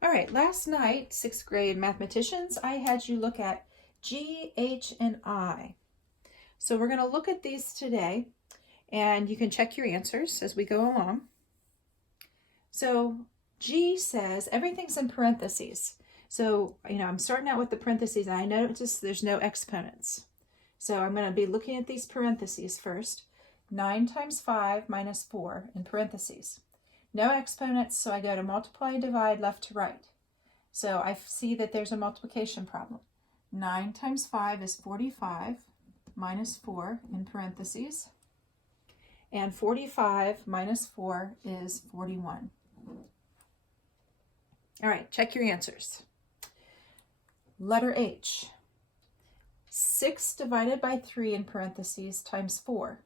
All right, last night, 6th grade mathematicians, I had you look at G, H, and I. So we're going to look at these today, and you can check your answers as we go along. So G says everything's in parentheses. So, I'm starting out with the parentheses, and I notice there's no exponents. So I'm going to be looking at these parentheses first. 9 times 5 minus 4 in parentheses. No exponents, so I go to multiply and divide left to right. So I see that there's a multiplication problem. 9 times 5 is 45 minus 4 in parentheses. And 45 minus 4 is 41. All right, check your answers. Letter H. 6 divided by 3 in parentheses times 4.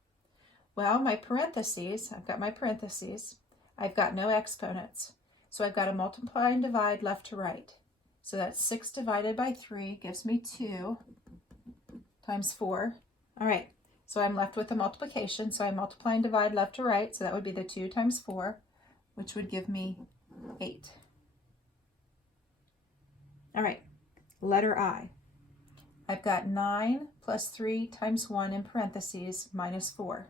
Well, my parentheses, I've got my parentheses. I've got no exponents. So I've got to multiply and divide left to right. So that's 6 divided by 3 gives me 2 times 4. All right, so I'm left with the multiplication. So I multiply and divide left to right. So that would be the 2 times 4, which would give me 8. All right, letter I. I've got 9 plus 3 times 1 in parentheses minus 4.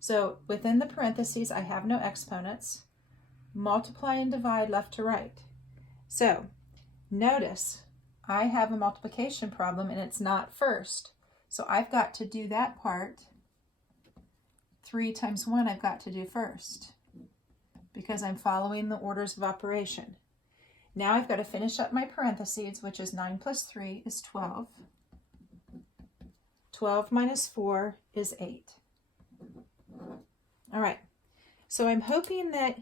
So within the parentheses, I have no exponents. Multiply and divide left to right. So notice I have a multiplication problem and it's not first. So I've got to do that part. 3 times 1 I've got to do first because I'm following the orders of operation. Now I've got to finish up my parentheses, which is 9 plus 3 is 12. 12 minus 4 is 8. All right, so I'm hoping that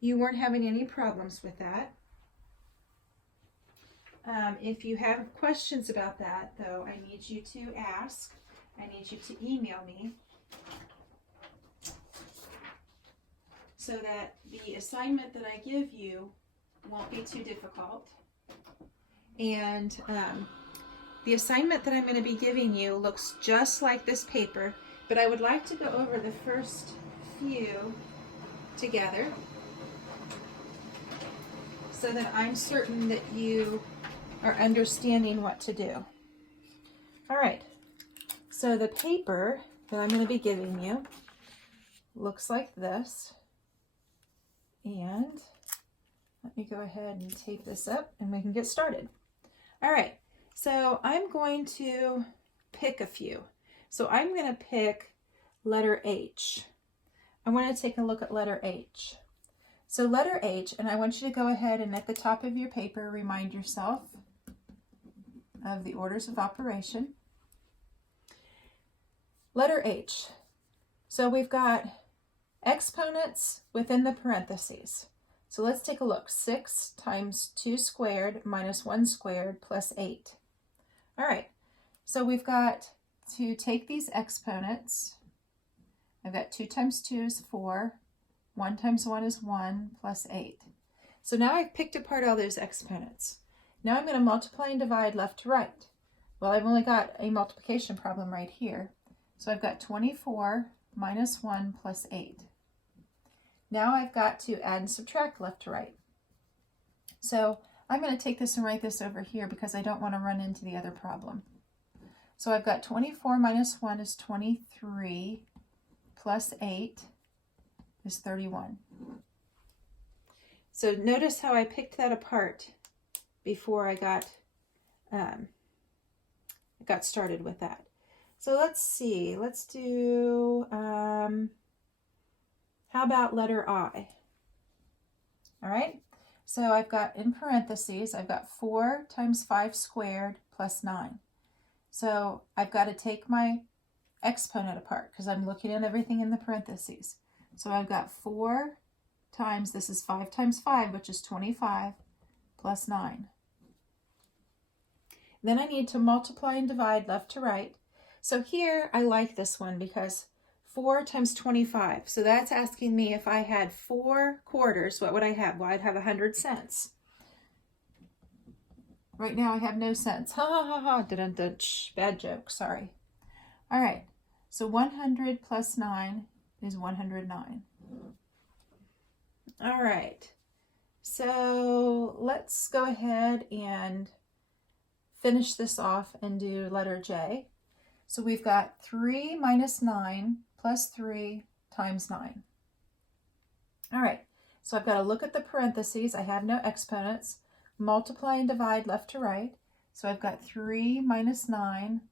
you weren't having any problems with that. If you have questions about that, though, I need you to ask. I need you to email me so that the assignment that I give you won't be too difficult. And the assignment that I'm going to be giving you looks just like this paper, but I would like to go over the first few together so that I'm certain that you are understanding what to do. All right, so the paper that I'm going to be giving you looks like this. And let me go ahead and tape this up and we can get started. All right, so I'm going to pick a few. So I'm going to pick letter H. I want to take a look at letter H. So letter H, and I want you to go ahead and at the top of your paper remind yourself of the orders of operation. Letter H. So we've got exponents within the parentheses. So let's take a look. 6 times 2 squared minus 1 squared plus 8. All right, so we've got to take these exponents. I've got 2 times 2 is 4. 1 times 1 is 1 plus 8. So now I've picked apart all those exponents. Now I'm going to multiply and divide left to right. Well, I've only got a multiplication problem right here. So I've got 24 minus 1 plus 8. Now I've got to add and subtract left to right. So I'm going to take this and write this over here because I don't want to run into the other problem. So I've got 24 minus 1 is 23 plus 8 is 31. So notice how I picked that apart before I got started with that. So let's see, let's do, how about letter I? All right, so I've got in parentheses, I've got 4 times 5 squared plus 9. So I've got to take my exponent apart because I'm looking at everything in the parentheses. So I've got 4 times, this is 5 times 5, which is 25, plus 9. Then I need to multiply and divide left to right. So here I like this one because 4 times 25. So that's asking me if I had 4 quarters, what would I have? Well, I'd have 100 cents. Right now I have no cents. Ha ha ha ha. Dun, dun, shh. Bad joke, sorry. All right, so 100 plus 9 is 109. All right, So let's go ahead and finish this off and do letter J. So we've got 3 minus 9 plus 3 times 9. All right, so I've got to look at the parentheses. I have no exponents. Multiply and divide left to right. So I've got 3 minus 9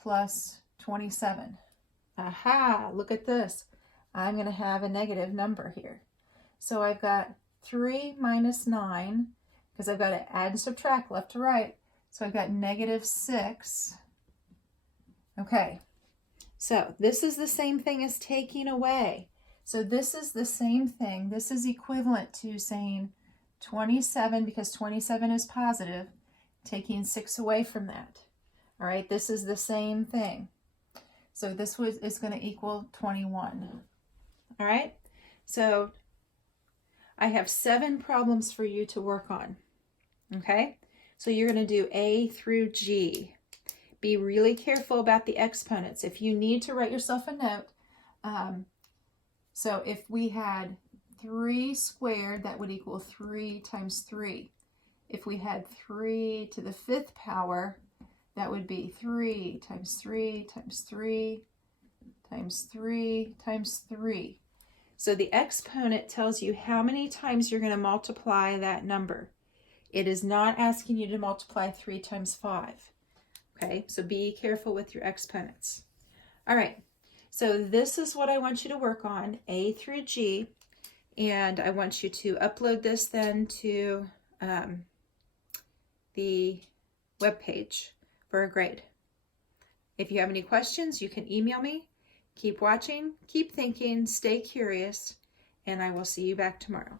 plus 27. Aha, look at this. I'm going to have a negative number here. So I've got 3 minus 9, because I've got to add and subtract left to right. So I've got negative 6. Okay, so this is the same thing as taking away. So this is the same thing. This is equivalent to saying 27, because 27 is positive, taking 6 away from that. All right, this is the same thing. So this is going to equal 21. All right, so I have 7 problems for you to work on. Okay, so you're going to do A through G. Be really careful about the exponents. If you need to write yourself a note, so if we had 3 squared, that would equal 3 times 3. If we had 3 to the 5th power, that would be 3 times 3 times 3 times 3 times 3. So the exponent tells you how many times you're going to multiply that number. It is not asking you to multiply 3 times 5. Okay, so be careful with your exponents. All right, so this is what I want you to work on, A through G, and I want you to upload this then to the webpage for a grade. If you have any questions, you can email me. Keep watching, keep thinking, stay curious, and I will see you back tomorrow.